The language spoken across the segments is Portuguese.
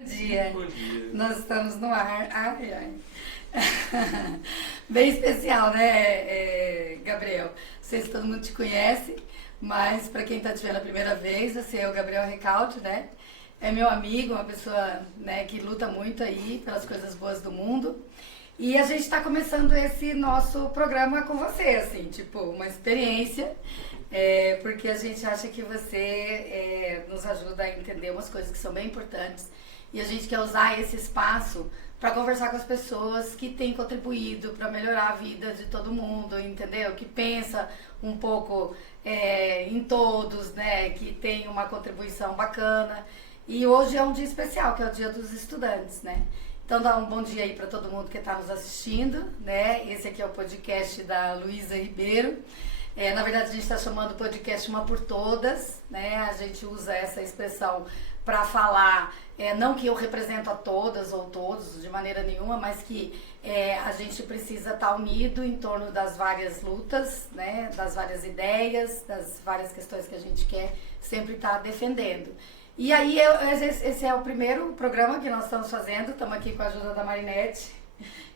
Bom dia. Bom dia. Nós estamos no ar. Ai, ai. Bem especial, né, Gabriel? Não sei se todo mundo te conhece, mas para quem está te vendo a primeira vez, você é o Gabriel Recalde, né? É meu amigo, uma pessoa, né, que luta muito aí pelas coisas boas do mundo. E a gente está começando esse nosso programa com você, assim, tipo, uma experiência, porque a gente acha que você nos ajuda a entender umas coisas que são bem importantes. E a gente quer usar esse espaço para conversar com as pessoas que têm contribuído para melhorar a vida de todo mundo, entendeu? Que pensa um pouco em todos, né? Que tem uma contribuição bacana. E hoje é um dia especial, que é o Dia dos Estudantes, né? Então dá um bom dia aí para todo mundo que está nos assistindo, né? Esse aqui é o podcast da Luísa Ribeiro. Na verdade a gente está chamando o podcast Uma por Todas, né? A gente usa essa expressão para falar, não que eu represento a todas ou todos de maneira nenhuma, mas que a gente precisa estar unido em torno das várias lutas, né? Das várias ideias, das várias questões que a gente quer sempre estar defendendo. E aí, esse é o primeiro programa que nós estamos fazendo. Estamos aqui com a ajuda da Marinette,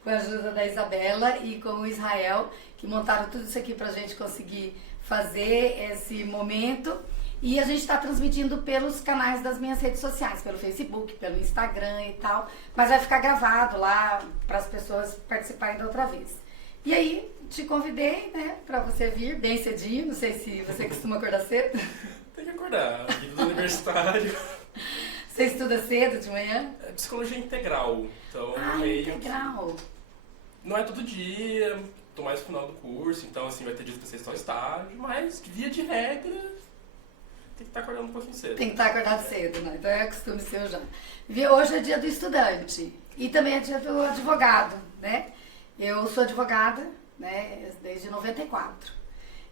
com a ajuda da Isabela e com o Israel, que montaram tudo isso aqui para a gente conseguir fazer esse momento. E a gente está transmitindo pelos canais das minhas redes sociais, pelo Facebook, pelo Instagram e tal. Mas vai ficar gravado lá para as pessoas participarem da outra vez. E aí, te convidei, né, para você vir bem cedinho. Não sei se você costuma acordar cedo. Tem que acordar, vida do universitário. Você estuda cedo de manhã? É psicologia integral, então integral. Não é todo dia, tô mais no final do curso, então assim, vai ter dias que você só estágio, mas via de regra, tem que estar acordando um pouquinho cedo. Tem que estar acordado cedo, né? Então é costume seu já. Hoje é dia do estudante e também é dia do advogado, né? Eu sou advogada, né, desde 94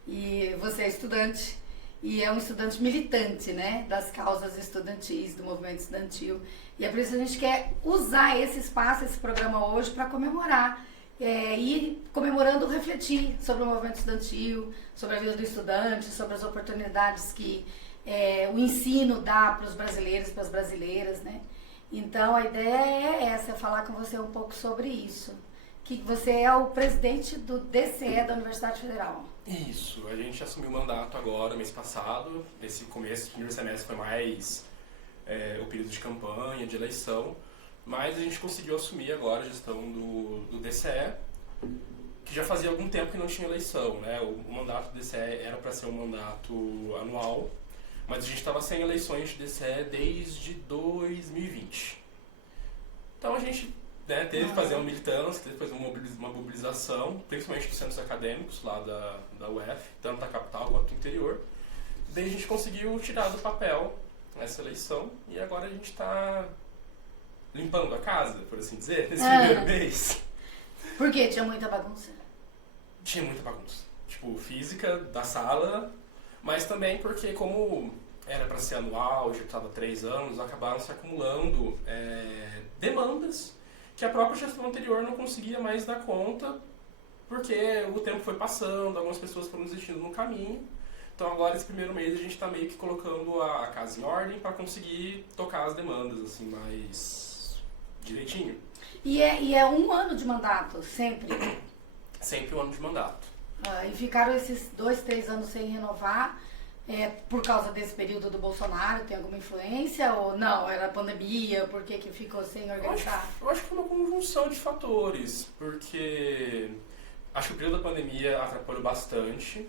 e você é estudante. E é um estudante militante, né, das causas estudantis, do movimento estudantil. E é por isso que a gente quer usar esse espaço, esse programa hoje, para comemorar. E comemorando, refletir sobre o movimento estudantil, sobre a vida do estudante, sobre as oportunidades que o ensino dá para os brasileiros e para as brasileiras, né. Então a ideia é essa, é falar com você um pouco sobre isso. Que você é o presidente do DCE da Universidade Federal. Isso, a gente assumiu o mandato agora, mês passado. Esse começo, primeiro semestre foi mais o período de campanha, de eleição. Mas a gente conseguiu assumir agora a gestão do DCE, que já fazia algum tempo que não tinha eleição, né? O mandato do DCE era para ser um mandato anual, mas a gente estava sem eleições de DCE desde 2020. Então a gente teve que fazer uma militância, teve que fazer uma mobilização, principalmente dos centros acadêmicos lá da UF, tanto da capital quanto do interior. Daí a gente conseguiu tirar do papel essa eleição e agora a gente está limpando a casa, por assim dizer, nesse primeiro mês. Por quê? Tinha muita bagunça? Tinha muita bagunça. Tipo, física da sala, mas também porque como era para ser anual, já estava há 3 anos, acabaram se acumulando demandas que a própria gestão anterior não conseguia mais dar conta, porque o tempo foi passando, algumas pessoas foram desistindo no caminho. Então agora, esse primeiro mês, a gente está meio que colocando a casa em ordem para conseguir tocar as demandas assim mais direitinho. E é 1 ano de mandato, sempre? Sempre 1 ano de mandato. E ficaram esses 2, 3 anos sem renovar, por causa desse período do Bolsonaro, tem alguma influência ou não? Era pandemia, por que ficou sem organizar? Eu acho que foi uma conjunção de fatores, porque acho que o período da pandemia atrapalhou bastante,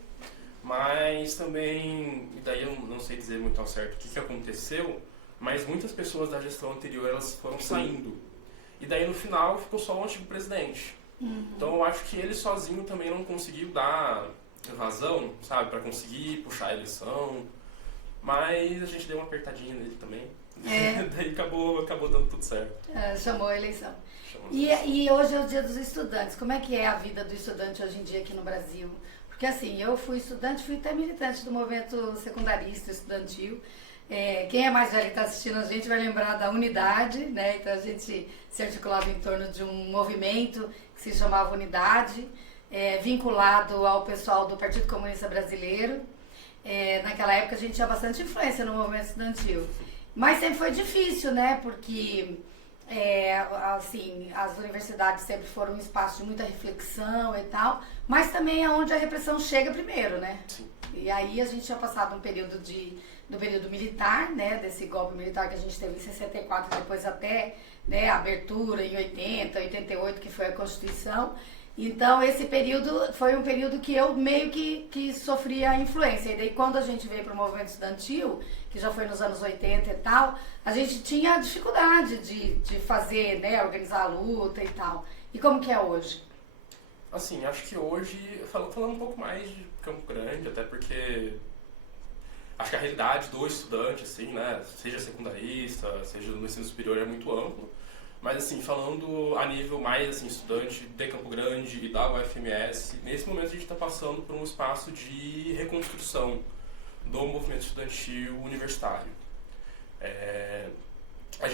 mas também, e daí eu não sei dizer muito ao certo o que aconteceu, mas muitas pessoas da gestão anterior elas foram saindo. E daí no final ficou só o antigo presidente. Então eu acho que ele sozinho também não conseguiu dar vazão, sabe, para conseguir puxar a eleição, mas a gente deu uma apertadinha nele também, daí acabou dando tudo certo. Chamou a eleição. E hoje é o Dia dos Estudantes. Como é que é a vida do estudante hoje em dia aqui no Brasil? Porque assim, eu fui estudante, fui até militante do movimento secundarista estudantil. Quem é mais velho que está assistindo a gente vai lembrar da Unidade, né? Então a gente se articulava em torno de um movimento que se chamava Unidade, vinculado ao pessoal do Partido Comunista Brasileiro. Naquela época a gente tinha bastante influência no movimento estudantil. Mas sempre foi difícil, né? Porque assim, as universidades sempre foram um espaço de muita reflexão e tal, mas também é onde a repressão chega primeiro, né? Sim. E aí a gente tinha passado um período do período militar, né? Desse golpe militar que a gente teve em 64 e depois até, né, a abertura em 80, 88, que foi a Constituição. Então esse período foi um período que eu meio que sofria a influência. E daí quando a gente veio para o movimento estudantil, que já foi nos anos 80 e tal, a gente tinha dificuldade de fazer, né, organizar a luta e tal. E como que é hoje? Assim, acho que hoje, falando um pouco mais de Campo Grande, até porque acho que a realidade do estudante, assim, né, seja secundarista, seja no ensino superior, é muito amplo. Mas, assim, falando a nível mais, assim, estudante de Campo Grande e da UFMS, nesse momento a gente está passando por um espaço de reconstrução do movimento estudantil universitário.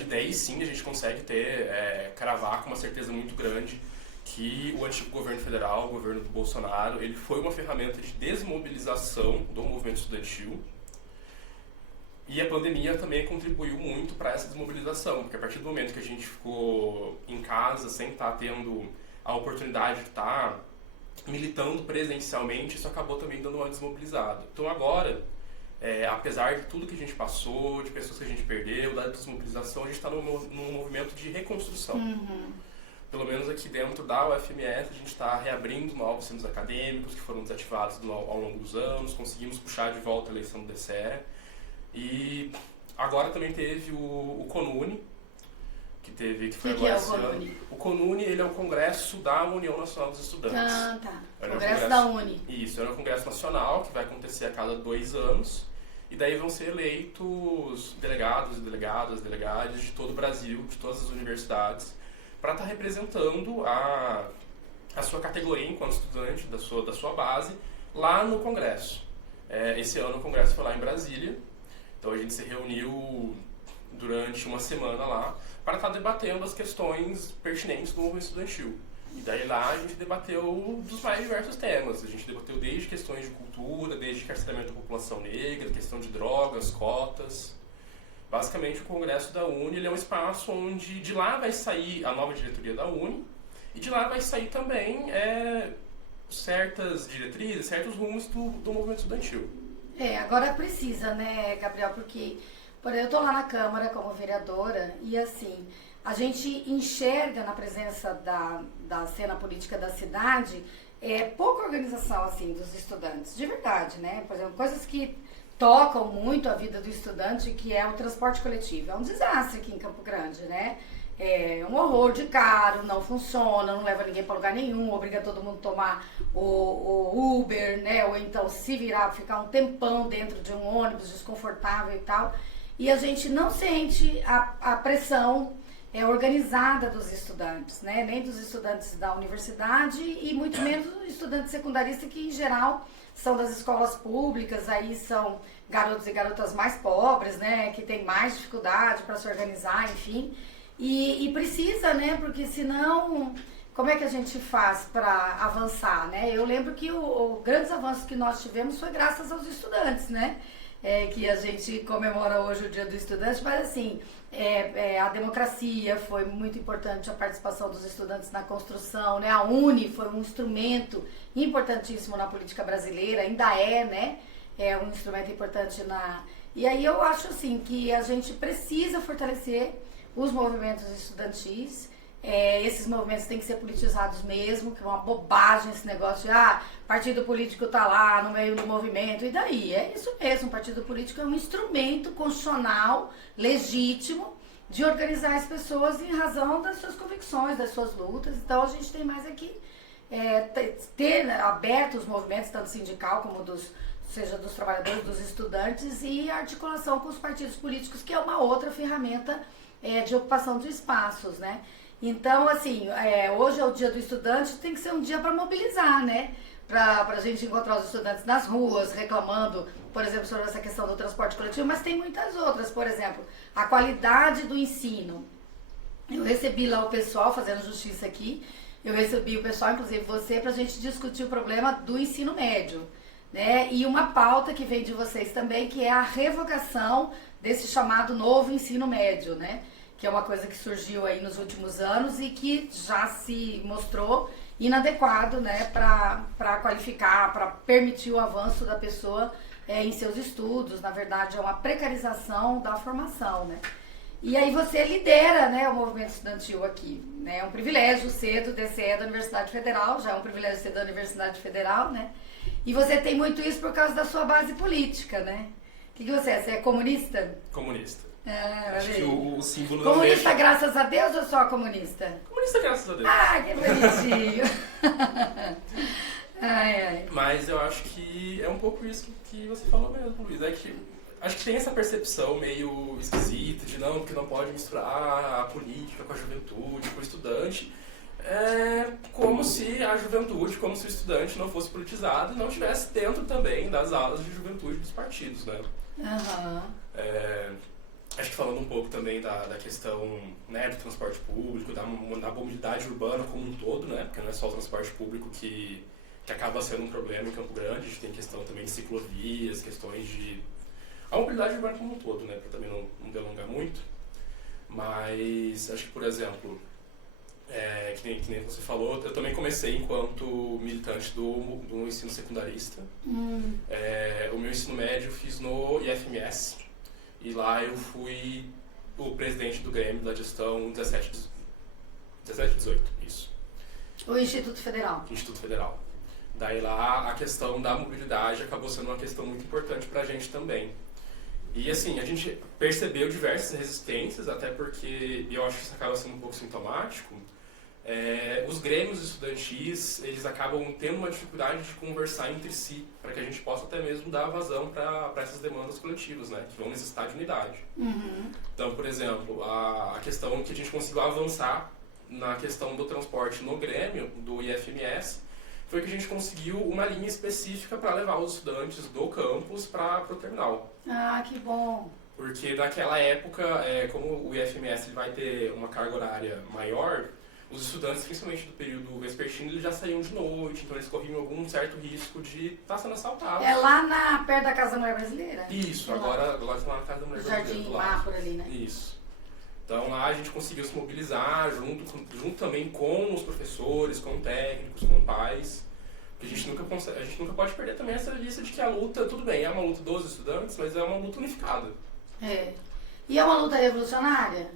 Daí sim a gente consegue cravar com uma certeza muito grande que o antigo governo federal, o governo do Bolsonaro, ele foi uma ferramenta de desmobilização do movimento estudantil. E a pandemia também contribuiu muito para essa desmobilização, porque a partir do momento que a gente ficou em casa sem estar tendo a oportunidade de estar militando presencialmente, isso acabou também dando uma desmobilizada. Então agora, apesar de tudo que a gente passou, de pessoas que a gente perdeu, da desmobilização, a gente está num movimento de reconstrução. Uhum. Pelo menos aqui dentro da UFMS, a gente está reabrindo novos centros acadêmicos que foram desativados ao longo dos anos, conseguimos puxar de volta a eleição do DCE. E agora também teve o CONUNE, que foi agora esse ano. O CONUNE, ele é o Congresso da União Nacional dos Estudantes. Ah, tá. Congresso da Uni. Isso, é um congresso nacional que vai acontecer a cada 2 anos. E daí vão ser eleitos delegados e delegadas de todo o Brasil, de todas as universidades, para estar representando a sua categoria enquanto estudante, da sua base, lá no Congresso. Esse ano o Congresso foi lá em Brasília. Então a gente se reuniu durante uma semana lá para estar debatendo as questões pertinentes do movimento estudantil. E daí lá a gente debateu dos mais diversos temas. A gente debateu desde questões de cultura, desde carceramento da população negra, questão de drogas, cotas. Basicamente o Congresso da Uni ele é um espaço onde de lá vai sair a nova diretoria da Uni e de lá vai sair também certas diretrizes, certos rumos do movimento estudantil. Agora precisa, né, Gabriel, porque eu estou lá na Câmara como vereadora e, assim, a gente enxerga na presença da cena política da cidade pouca organização, assim, dos estudantes, de verdade, né? Por exemplo, coisas que tocam muito a vida do estudante, que é o transporte coletivo. É um desastre aqui em Campo Grande, né? É um horror de caro, não funciona, não leva ninguém para lugar nenhum, obriga todo mundo a tomar o Uber, né? Ou então se virar, ficar um tempão dentro de um ônibus desconfortável e tal. E a gente não sente a pressão organizada dos estudantes, né? Nem dos estudantes da universidade e muito menos dos estudantes secundaristas, que em geral são das escolas públicas, aí são garotos e garotas mais pobres, né? Que têm mais dificuldade para se organizar, enfim. E precisa, né? Porque senão, como é que a gente faz para avançar, né? Eu lembro que o grandes avanços que nós tivemos foi graças aos estudantes, né? Que a gente comemora hoje o Dia do Estudante, mas assim, a democracia foi muito importante, a participação dos estudantes na construção, né? A Uni foi um instrumento importantíssimo na política brasileira, ainda né? É um instrumento importante E aí eu acho assim que a gente precisa fortalecer os movimentos estudantis. Esses movimentos têm que ser politizados mesmo, que é uma bobagem esse negócio de partido político tá lá no meio do movimento, e daí? É isso mesmo, o partido político é um instrumento constitucional, legítimo, de organizar as pessoas em razão das suas convicções, das suas lutas. Então a gente tem mais aqui ter aberto os movimentos, tanto sindical como seja dos trabalhadores, dos estudantes, e a articulação com os partidos políticos, que é uma outra ferramenta de ocupação de espaços, né? Então, assim, hoje é o Dia do Estudante, tem que ser um dia para mobilizar, né? Para a gente encontrar os estudantes nas ruas, reclamando, por exemplo, sobre essa questão do transporte coletivo, mas tem muitas outras, por exemplo, a qualidade do ensino. Eu recebi lá o pessoal, fazendo justiça aqui, eu recebi o pessoal, inclusive você, para a gente discutir o problema do ensino médio, né? E uma pauta que vem de vocês também, que é a revogação desse chamado novo ensino médio, né? Que é uma coisa que surgiu aí nos últimos anos e que já se mostrou inadequado, né, para qualificar, para permitir o avanço da pessoa em seus estudos. Na verdade, é uma precarização da formação, né? E aí você lidera, né, o movimento estudantil aqui, né? É um privilégio ser do DCE da Universidade Federal, já é um privilégio ser da Universidade Federal, né? E você tem muito isso por causa da sua base política, né? O que você é? Você é comunista? Comunista. Acho que o símbolo comunista graças a Deus ou só comunista? Comunista graças a Deus. Ah, que bonitinho. Ai. Mas eu acho que é um pouco isso que você falou mesmo, Luiz. É que acho que tem essa percepção meio esquisita de não, porque não pode misturar a política com a juventude, com o estudante. É como se a juventude, como se o estudante não fosse politizado e não estivesse dentro também das aulas de juventude dos partidos, né? Acho que falando um pouco também da questão, né, do transporte público, da mobilidade urbana como um todo, né? Porque não é só o transporte público que acaba sendo um problema em Campo Grande, a gente tem questão também de ciclovias, questões de... A mobilidade urbana como um todo, né? Para também não delongar muito. Mas acho que, por exemplo, que nem você falou, eu também comecei enquanto militante do ensino secundarista. O meu ensino médio eu fiz no IFMS. E lá eu fui o presidente do Grêmio da gestão 17 e 18, isso. O Instituto Federal. Instituto Federal. Daí lá a questão da mobilidade acabou sendo uma questão muito importante pra gente também. E assim, a gente percebeu diversas resistências, até porque eu acho que isso acaba sendo um pouco sintomático. Os grêmios estudantis, eles acabam tendo uma dificuldade de conversar entre si, para que a gente possa até mesmo dar vazão para essas demandas coletivas, né, que vão necessitar de unidade. Então, por exemplo, a questão que a gente conseguiu avançar na questão do transporte no grêmio, do IFMS, foi que a gente conseguiu uma linha específica para levar os estudantes do campus para o terminal. Ah, que bom! Porque naquela época, como o IFMS vai ter uma carga horária maior, os estudantes, principalmente do período vespertino, eles já saíam de noite, então eles corriam algum certo risco de estar sendo assaltados. É lá perto da Casa da Mulher Brasileira? Isso, agora está lá na Casa da Mulher Brasileira. Jardim lá por ali, né? Isso. Então lá a gente conseguiu se mobilizar junto também com os professores, com técnicos, com pais. Porque a gente nunca pode perder também essa lista de que a luta, tudo bem, é uma luta dos estudantes, mas é uma luta unificada. E é uma luta revolucionária?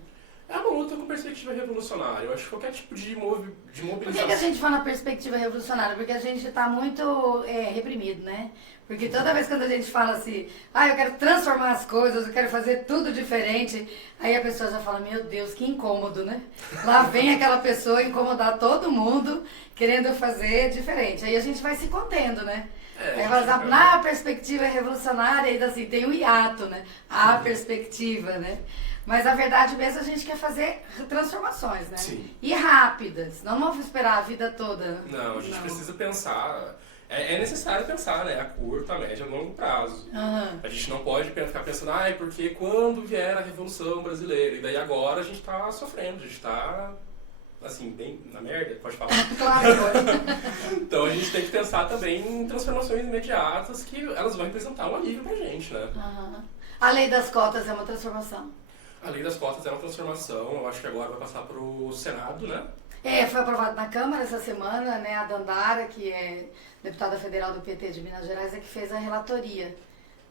É uma luta com perspectiva revolucionária. Eu acho que qualquer tipo de mobilização... Por que a gente fala perspectiva revolucionária? Porque a gente está muito reprimido, né? Porque toda vez quando a gente fala assim, eu quero transformar as coisas, eu quero fazer tudo diferente, aí a pessoa já fala, meu Deus, que incômodo, né? Lá vem aquela pessoa incomodar todo mundo, querendo fazer diferente. Aí a gente vai se contendo, né? Aí fala, na perspectiva revolucionária, ainda assim, tem um hiato, né? A perspectiva, né? Mas a verdade mesmo, a gente quer fazer transformações, né? Sim. E rápidas. Não vamos esperar a vida toda. Não, a gente precisa pensar... É necessário pensar, né? A curto, a médio e a longo prazo. A gente não pode ficar pensando, porque quando vier a Revolução Brasileira? E daí agora a gente está sofrendo, a gente está... assim, bem na merda, pode falar. Claro, pode. Então a gente tem que pensar também em transformações imediatas que elas vão representar um alívio pra gente, né? A lei das cotas é uma transformação? A lei das cotas é uma transformação, eu acho que agora vai passar pro Senado, né? Foi aprovado na Câmara essa semana, né? A Dandara, que é deputada federal do PT de Minas Gerais, é que fez a relatoria.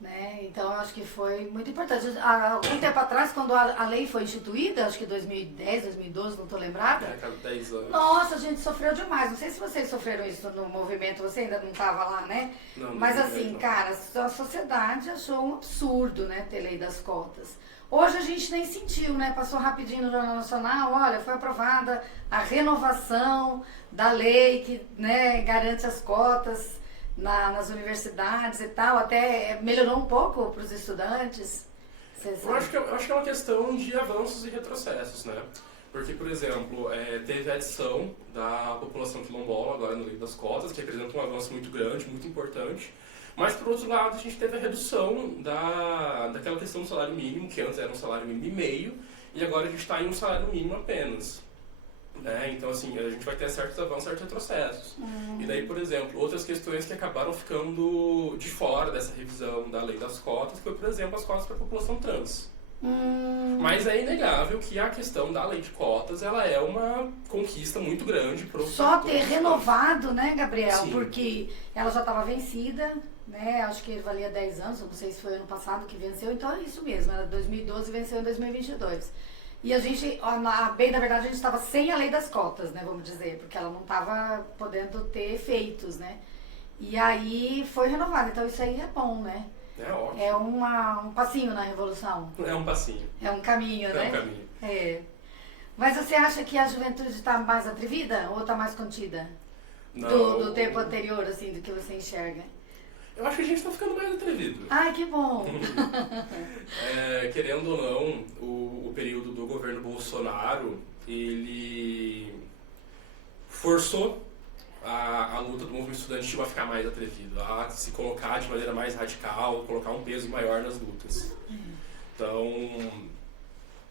Né? Então, eu acho que foi muito importante. Há algum tempo atrás, quando a lei foi instituída, acho que 2010, 2012, não estou lembrada. Cada 10 anos. Nossa, a gente sofreu demais. Não sei se vocês sofreram isso no movimento, você ainda não estava lá, né? Não, mas não, assim, não. Cara, a sociedade achou um absurdo, né, ter lei das cotas. Hoje a gente nem sentiu, né? Passou rapidinho no Jornal Nacional, olha, foi aprovada a renovação da lei que, né, garante as cotas nas universidades e tal, até melhorou um pouco para os estudantes. Eu acho que é uma questão de avanços e retrocessos, né? Porque, por exemplo, teve a adição da população quilombola agora no Lei das Cotas, que representa um avanço muito grande, muito importante. Mas, por outro lado, a gente teve a redução daquela questão do salário mínimo, que antes era um salário mínimo e meio, e agora a gente está em um salário mínimo apenas. Então, assim, a gente vai ter certos avanços, certos retrocessos. E daí, por exemplo, outras questões que acabaram ficando de fora dessa revisão da lei das cotas foi, por exemplo, as cotas para a população trans. Mas é inegável que a questão da lei de cotas, ela é uma conquista muito grande para Só ter renovado, né, Gabriel? Sim. Porque ela já estava vencida, né? Acho que valia 10 anos, não sei se foi ano passado que venceu, então é isso mesmo, era 2012 e venceu em 2022. E a gente, bem na verdade, a gente estava sem a lei das cotas, né, vamos dizer, porque ela não estava podendo ter efeitos, né? E aí foi renovada, então isso aí é bom, né? É ótimo. É um passinho na revolução. É um passinho. É um caminho, né? É um caminho. É. Mas você acha que a juventude está mais atrevida ou está mais contida? Não. Do tempo anterior, assim, do que você enxerga? Eu acho que a gente está ficando mais atrevido. Ai, que bom! Querendo ou não, o período do governo Bolsonaro, ele forçou a luta do movimento estudantil a ficar mais atrevido, a se colocar de maneira mais radical, colocar um peso maior nas lutas. Então,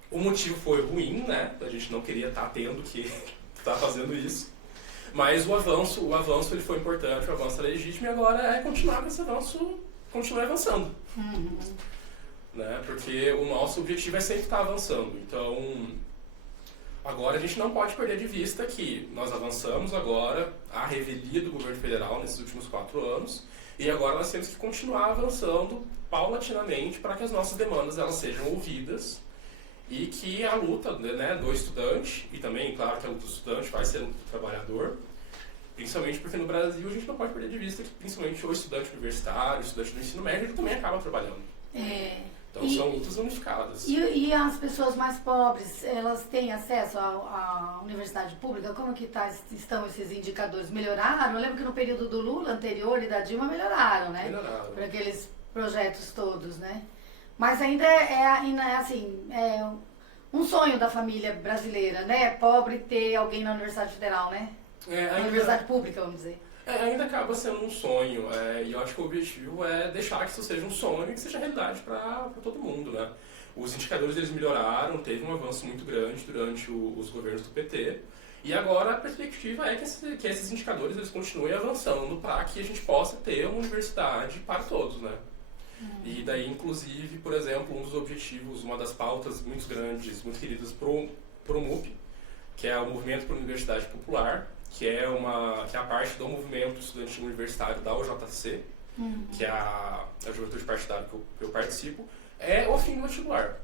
o motivo foi ruim, né? A gente não queria estar tendo que estar fazendo isso. Mas o avanço ele foi importante, o avanço é legítimo e agora é continuar com esse avanço, continuar avançando. Né? Porque o nosso objetivo é sempre estar avançando. Então, agora a gente não pode perder de vista que nós avançamos agora a revelia do governo federal nesses últimos 4 anos e agora nós temos que continuar avançando paulatinamente para que as nossas demandas elas sejam ouvidas e que a luta, né, do estudante, e também, claro, que a luta do estudante vai ser a luta do trabalhador, principalmente porque no Brasil a gente não pode perder de vista que principalmente o estudante universitário, o estudante do ensino médio, ele também acaba trabalhando. Então são lutas unificadas. E as pessoas mais pobres, elas têm acesso à universidade pública? Como que estão esses indicadores? Melhoraram? Eu lembro que no período do Lula anterior e da Dilma melhoraram, né? Melhoraram. Por aqueles projetos todos, né? Mas ainda assim, é um sonho da família brasileira, né? Pobre ter alguém na Universidade Federal, né? Na Universidade Pública, vamos dizer. Ainda acaba sendo um sonho, e eu acho que o objetivo é deixar que isso seja um sonho e que seja realidade para todo mundo, né? Os indicadores eles melhoraram, teve um avanço muito grande durante os governos do PT, e agora a perspectiva é que esses indicadores eles continuem avançando para que a gente possa ter uma universidade para todos, né? E daí, inclusive, por exemplo, um dos objetivos, uma das pautas muito grandes, muito queridas pro MUP, que é o Movimento por Universidade Popular, que é a parte do movimento estudantil universitário da UJC, que é a juventude partidária que eu participo, é o fim do vestibular.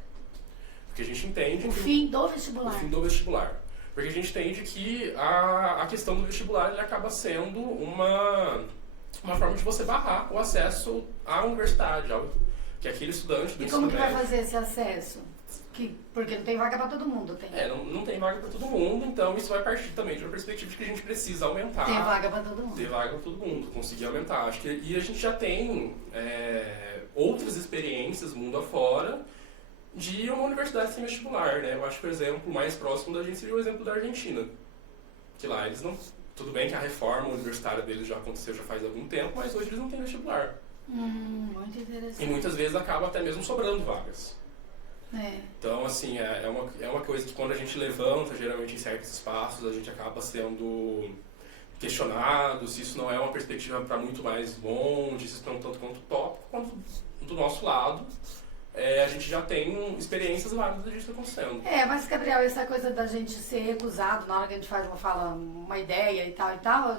Porque a gente entende... O fim do vestibular. O fim do vestibular. Porque a gente entende que a questão do vestibular ele acaba sendo uma forma de você barrar o acesso à universidade, que aquele estudante do ensino médio... E como que vai fazer esse acesso? Porque não tem vaga para todo mundo, tem? Não tem vaga para todo mundo, então isso vai partir também de uma perspectiva de que a gente precisa aumentar. Tem vaga para todo mundo. Ter vaga para todo mundo, conseguir aumentar. E a gente já tem outras experiências mundo afora de uma universidade sem vestibular, né? Eu acho que o exemplo mais próximo da gente seria o exemplo da Argentina. Que lá eles não... Tudo bem que a reforma universitária deles já aconteceu já faz algum tempo, mas hoje eles não têm vestibular. Muito interessante. E muitas vezes acaba até mesmo sobrando vagas. Então, assim, é uma coisa que quando a gente levanta, geralmente em certos espaços, a gente acaba sendo questionado se isso não é uma perspectiva para muito mais longe, se isso não é tanto quanto tópico, quanto do nosso lado. A gente já tem experiências válidas disso acontecendo. Mas, Gabriel, essa coisa da gente ser recusado na hora que a gente fala uma ideia e tal,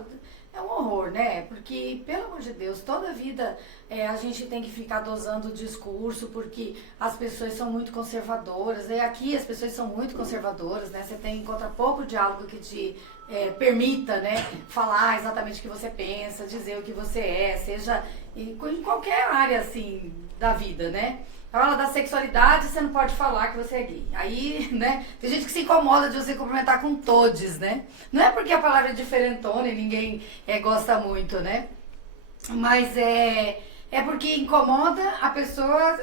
é um horror, né? Porque, pelo amor de Deus, toda a vida a gente tem que ficar dosando o discurso, porque as pessoas são muito conservadoras, e aqui as pessoas são muito conservadoras, né? Você encontra pouco diálogo que te permita, né, falar exatamente o que você pensa, dizer o que você seja em qualquer área, assim, da vida, né? Fala da sexualidade, você não pode falar que você é gay. Aí, né, tem gente que se incomoda de você cumprimentar com todes, né? Não é porque a palavra é diferentona e ninguém gosta muito, né? Mas é porque incomoda a pessoa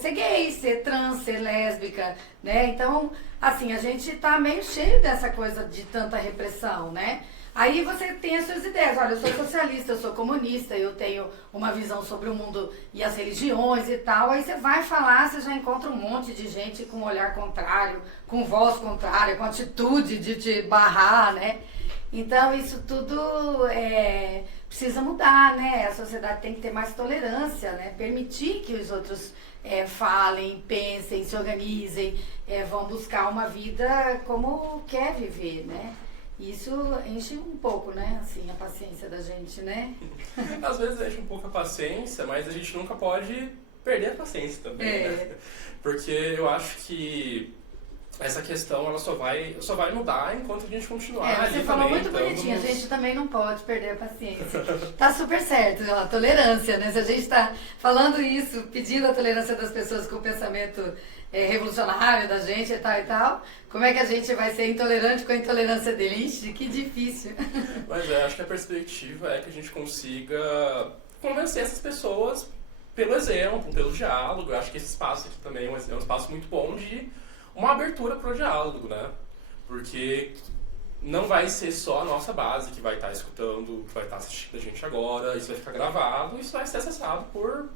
ser gay, ser trans, ser lésbica, né? Então, assim, a gente tá meio cheio dessa coisa de tanta repressão, né? Aí você tem as suas ideias. Olha, eu sou socialista, eu sou comunista, eu tenho uma visão sobre o mundo e as religiões e tal. Aí você vai falar, você já encontra um monte de gente com um olhar contrário, com voz contrária, com atitude de te barrar, né? Então isso tudo precisa mudar, né? A sociedade tem que ter mais tolerância, né? Permitir que os outros falem, pensem, se organizem, vão buscar uma vida como quer viver, né? Isso enche um pouco, né, assim, a paciência da gente, né? Às vezes enche um pouco a paciência, mas a gente nunca pode perder a paciência também, né? Porque eu acho que essa questão ela só vai mudar enquanto a gente continuar você ali falou também, muito bonitinho, nos... a gente também não pode perder a paciência. Tá super certo, a tolerância, né? Se a gente tá falando isso, pedindo a tolerância das pessoas com o pensamento revolucionário da gente e tal, como é que a gente vai ser intolerante com a intolerância dele? Ixi, que difícil. Mas acho que a perspectiva é que a gente consiga convencer essas pessoas pelo exemplo, pelo diálogo. Eu acho que esse espaço aqui também é um espaço muito bom de uma abertura para o diálogo, né? Porque não vai ser só a nossa base que vai estar escutando, que vai estar assistindo a gente agora, isso vai ficar gravado, isso vai ser acessado por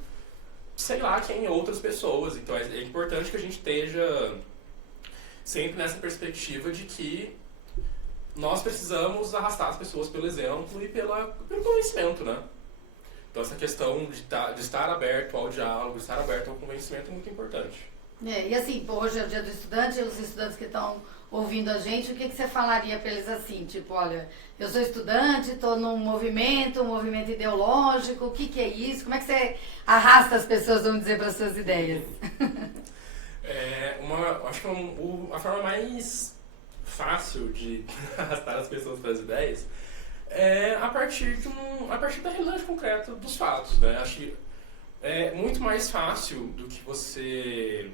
sei lá quem, outras pessoas. Então é importante que a gente esteja sempre nessa perspectiva de que nós precisamos arrastar as pessoas pelo exemplo e pelo conhecimento, né? Então essa questão de estar aberto ao diálogo, de estar aberto ao conhecimento é muito importante. E assim, hoje é o dia do estudante, os estudantes que estão ouvindo a gente, o que você falaria para eles assim? Tipo, olha, eu sou estudante, estou num movimento, um movimento ideológico, o que é isso? Como é que você arrasta as pessoas, vamos dizer, para as suas ideias? Acho que a forma mais fácil de arrastar as pessoas para as ideias é a partir da realidade concreta dos fatos, né? Acho que é muito mais fácil do que você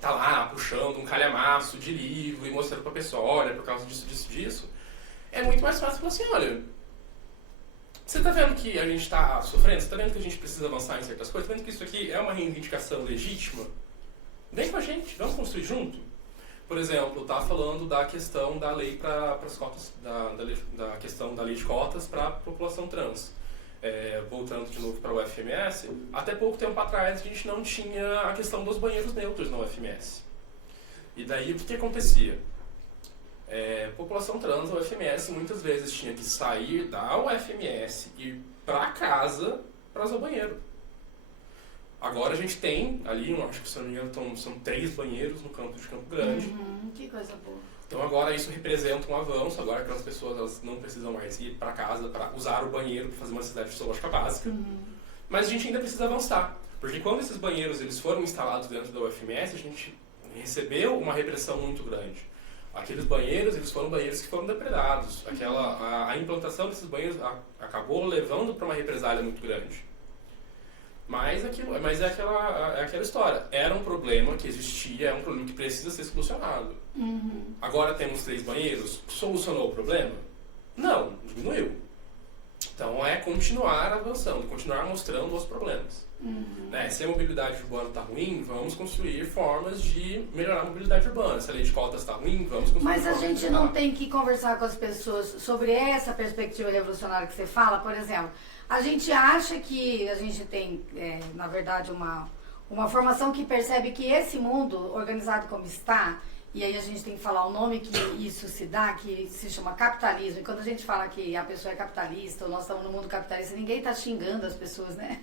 tá lá puxando um calhamaço de livro e mostrando pra pessoa, olha, por causa disso. É muito mais fácil falar assim, olha, você tá vendo que a gente tá sofrendo? Você tá vendo que a gente precisa avançar em certas coisas? Tá vendo que isso aqui é uma reivindicação legítima? Vem com a gente, vamos construir junto. Por exemplo, tá falando da questão da lei para as cotas, da questão da lei de cotas para a população trans. Voltando de novo para o UFMS, até pouco tempo atrás a gente não tinha a questão dos banheiros neutros na UFMS. E daí o que acontecia? População trans, a UFMS muitas vezes tinha que sair da UFMS e ir para casa para usar o banheiro. Agora a gente tem ali, acho que se não me engano, são 3 banheiros no campus de Campo Grande. Que coisa boa. Então agora isso representa um avanço, agora aquelas pessoas elas não precisam mais ir para casa para usar o banheiro para fazer uma necessidade fisiológica básica. Mas a gente ainda precisa avançar, porque quando esses banheiros eles foram instalados dentro da UFMS, a gente recebeu uma repressão muito grande. Aqueles banheiros, eles foram banheiros que foram depredados. A implantação desses banheiros acabou levando para uma represália muito grande. Mas é aquela história. Era um problema que existia, é um problema que precisa ser solucionado. Agora temos 3 banheiros. Solucionou o problema? Não, diminuiu. Então é continuar avançando, continuar mostrando os problemas. Né? Se a mobilidade urbana está ruim, vamos construir formas de melhorar a mobilidade urbana. Se a lei de cotas está ruim, vamos construir Mas a formas gente de não melhorar. tem que conversar com as pessoas sobre essa perspectiva revolucionária que você fala, por exemplo. A gente acha que a gente tem, na verdade, uma formação que percebe que esse mundo organizado como está, e aí a gente tem que falar o nome que isso se dá, que se chama capitalismo. E quando a gente fala que a pessoa é capitalista, ou nós estamos no mundo capitalista, ninguém está xingando as pessoas, né?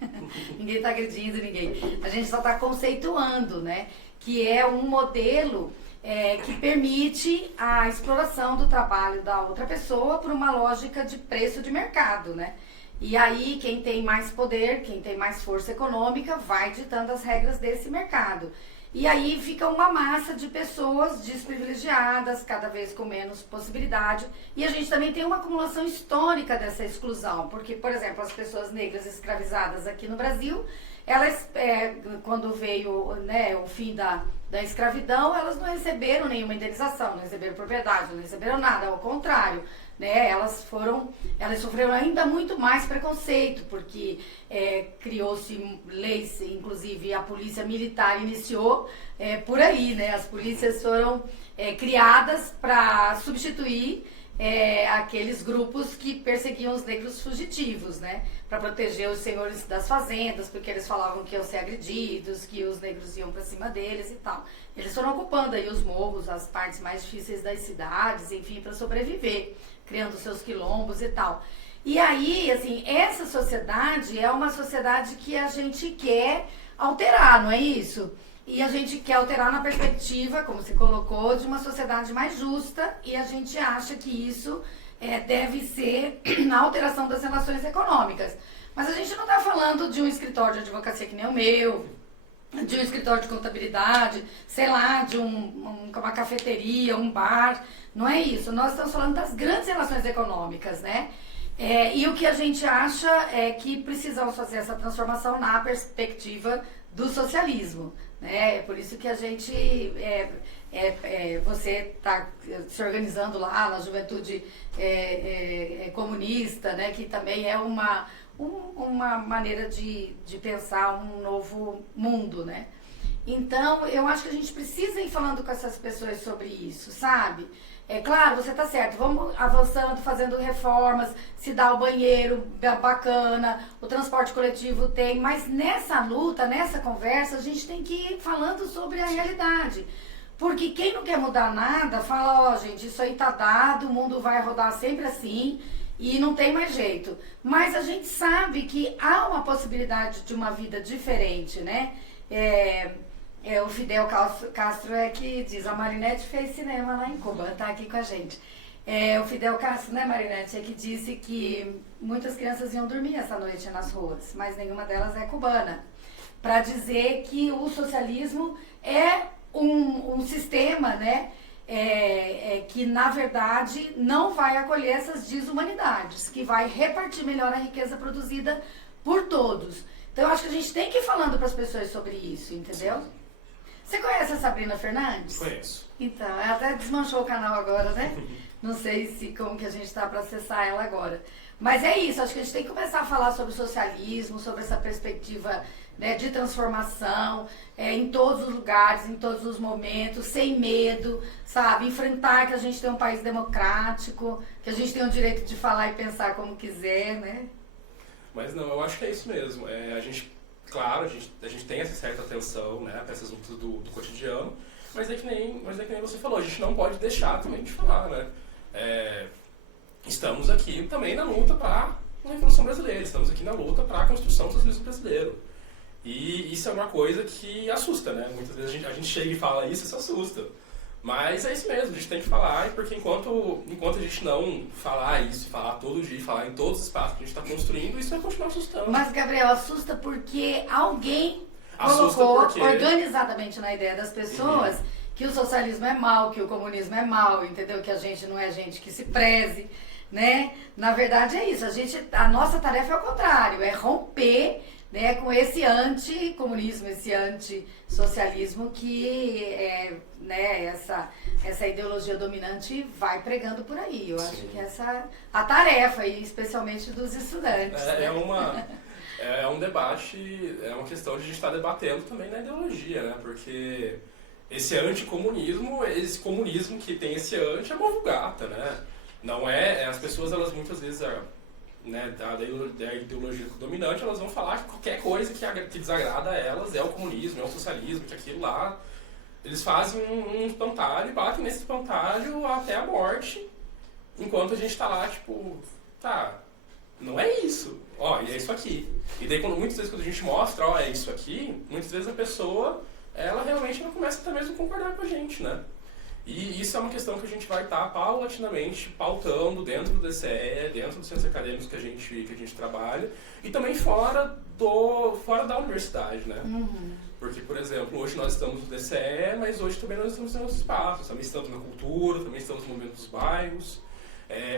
Ninguém está agredindo ninguém. A gente só está conceituando, né? Que é um modelo que permite a exploração do trabalho da outra pessoa por uma lógica de preço de mercado, né? E aí quem tem mais poder, quem tem mais força econômica, vai ditando as regras desse mercado. E aí fica uma massa de pessoas desprivilegiadas, cada vez com menos possibilidade. E a gente também tem uma acumulação histórica dessa exclusão, porque, por exemplo, as pessoas negras escravizadas aqui no Brasil, elas, quando veio, né, o fim da escravidão, elas não receberam nenhuma indenização, não receberam propriedade, não receberam nada, ao contrário. Né, elas sofreram ainda muito mais preconceito, porque criou-se leis, inclusive a polícia militar iniciou por aí, né? As polícias foram criadas para substituir aqueles grupos que perseguiam os negros fugitivos, né? Para proteger os senhores das fazendas, porque eles falavam que iam ser agredidos, que os negros iam para cima deles e tal. Eles foram ocupando aí os morros, as partes mais difíceis das cidades, enfim, para sobreviver, criando seus quilombos e tal. E aí, assim, essa sociedade é uma sociedade que a gente quer alterar, não é isso? E a gente quer alterar na perspectiva, como você colocou, de uma sociedade mais justa, e a gente acha que isso deve ser na alteração das relações econômicas. Mas a gente não está falando de um escritório de advocacia que nem o meu, de um escritório de contabilidade, sei lá, de uma cafeteria, um bar, não é isso. Nós estamos falando das grandes relações econômicas, né? E o que a gente acha é que precisamos fazer essa transformação na perspectiva do socialismo, né? É por isso que a gente, você está se organizando lá na Juventude Comunista, né? Que também é uma maneira de pensar um novo mundo, né? Então, eu acho que a gente precisa ir falando com essas pessoas sobre isso, sabe? Claro, você está certo, vamos avançando, fazendo reformas, se dá o banheiro bacana, o transporte coletivo tem, mas nessa luta, nessa conversa, a gente tem que ir falando sobre a realidade. Porque quem não quer mudar nada, fala, gente, isso aí tá dado, o mundo vai rodar sempre assim e não tem mais jeito. Mas a gente sabe que há uma possibilidade de uma vida diferente, né? O Fidel Castro que diz, a Marinette fez cinema lá em Cuba, tá aqui com a gente. O Fidel Castro, né, Marinette, que disse que muitas crianças iam dormir essa noite nas ruas, mas nenhuma delas é cubana. Para dizer que o socialismo é um sistema, né, que na verdade não vai acolher essas desumanidades, que vai repartir melhor a riqueza produzida por todos. Então eu acho que a gente tem que ir falando para as pessoas sobre isso, entendeu? Você conhece a Sabrina Fernandes? Conheço. Então, ela até desmanchou o canal agora, né? Não sei como que a gente está para acessar ela agora. Mas é isso, acho que a gente tem que começar a falar sobre o socialismo, sobre essa perspectiva, né, de transformação, em todos os lugares, em todos os momentos, sem medo, sabe? Enfrentar que a gente tem um país democrático, que a gente tem o direito de falar e pensar como quiser, né? Mas não, eu acho que é isso mesmo. Claro, a gente tem essa certa atenção, né, para essas lutas do cotidiano, mas é que nem você falou, a gente não pode deixar também de falar, né? Estamos aqui também na luta para a Revolução Brasileira, estamos aqui na luta para a construção do socialismo brasileiro. E isso é uma coisa que assusta, né? Muitas vezes a gente chega e fala isso e se assusta. Mas é isso mesmo, a gente tem que falar, porque enquanto a gente não falar isso, falar todo dia, falar em todos os espaços que a gente está construindo, isso vai continuar assustando. Mas, Gabriel, assusta porque alguém colocou organizadamente na ideia das pessoas que o socialismo é mal, que o comunismo é mal, entendeu? Que a gente não é gente que se preze, né? Na verdade é isso, a nossa tarefa é o contrário, é romper, né, com esse anticomunismo, esse antissocialismo que né, essa ideologia dominante vai pregando por aí. Eu acho que essa é a tarefa, e especialmente dos estudantes. É um debate, é uma questão de a gente estar debatendo também na ideologia, né? Porque esse anticomunismo, esse comunismo que tem esse anti é uma vulgata, né? Não as pessoas, elas muitas vezes... Né, da ideologia dominante, elas vão falar que qualquer coisa que desagrada a elas é o comunismo, é o socialismo, que aquilo lá. Eles fazem um espantalho e batem nesse espantalho até a morte, enquanto a gente tá lá, tipo, não é isso, é isso aqui. E daí, muitas vezes, quando a gente mostra, é isso aqui, muitas vezes a pessoa, ela realmente não começa até mesmo a concordar com a gente, né? E isso é uma questão que a gente vai estar paulatinamente pautando dentro do DCE, dentro dos centros acadêmicos que a gente trabalha, e também fora da universidade, né? Uhum. Porque, por exemplo, hoje nós estamos no DCE, mas hoje também nós estamos em outros espaços, também estamos na cultura, também estamos no movimento dos bairros.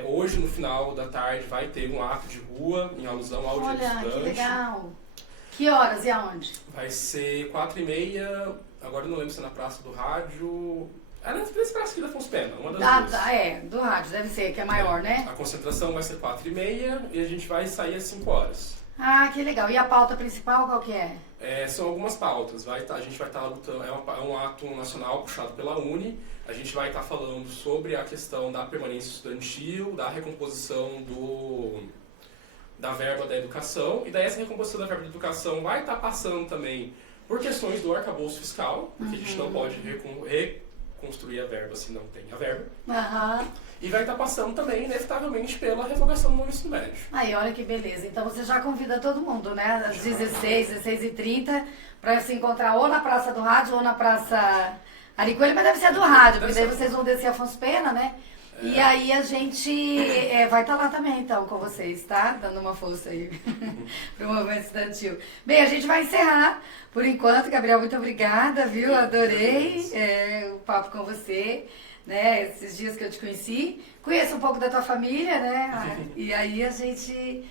Hoje, no final da tarde, vai ter um ato de rua em alusão ao Dia do Estudante. Olha, que legal! Que horas e aonde? Vai ser 4h30, agora eu não lembro se é na Praça do Rádio... nesse praça aqui da Afonso Pena, uma das duas. Do rádio, deve ser, que é maior, né? A concentração vai ser 4h30 e a gente vai sair às 5 horas. Ah, que legal. E a pauta principal qual que é? São algumas pautas. A gente vai estar lutando, é um ato nacional puxado pela Uni. A gente vai estar falando sobre a questão da permanência estudantil, da recomposição da verba da educação. E daí essa recomposição da verba da educação vai estar passando também por questões do arcabouço fiscal, porque a gente não pode reconstruir a verba se não tem a verba. E vai estar passando também, inevitavelmente, pela revogação do novo ensino médio. Aí, olha que beleza. Então você já convida todo mundo, né? Às 16h30, para se encontrar ou na Praça do Rádio ou na Praça Ari Coelho, mas deve ser a do Rádio, porque daí vocês vão descer Afonso Pena, né? E aí a gente vai estar lá também, então, com vocês, tá? Dando uma força aí pro movimento estudantil. Bem, a gente vai encerrar por enquanto. Gabriel, muito obrigada, viu? Adorei o papo com você, né? Esses dias que eu te conheci. Conheço um pouco da tua família, né? E aí a gente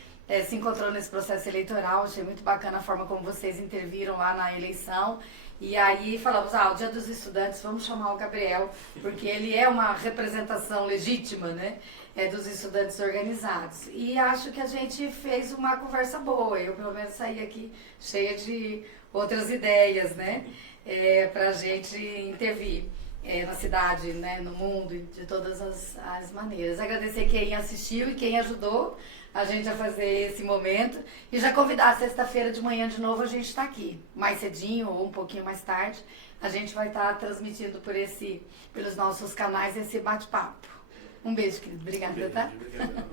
se encontrou nesse processo eleitoral. Achei muito bacana a forma como vocês interviram lá na eleição. E aí falamos, o Dia dos Estudantes, vamos chamar o Gabriel, porque ele é uma representação legítima, né, dos estudantes organizados. E acho que a gente fez uma conversa boa, eu pelo menos saí aqui cheia de outras ideias, né, pra gente intervir na cidade, né, no mundo, de todas as maneiras. Agradecer quem assistiu e quem ajudou a gente a fazer esse momento e já convidar, sexta-feira de manhã de novo a gente está aqui, mais cedinho ou um pouquinho mais tarde, a gente vai estar transmitindo pelos nossos canais esse bate-papo. Um beijo, querido. Obrigada, tá? Obrigado.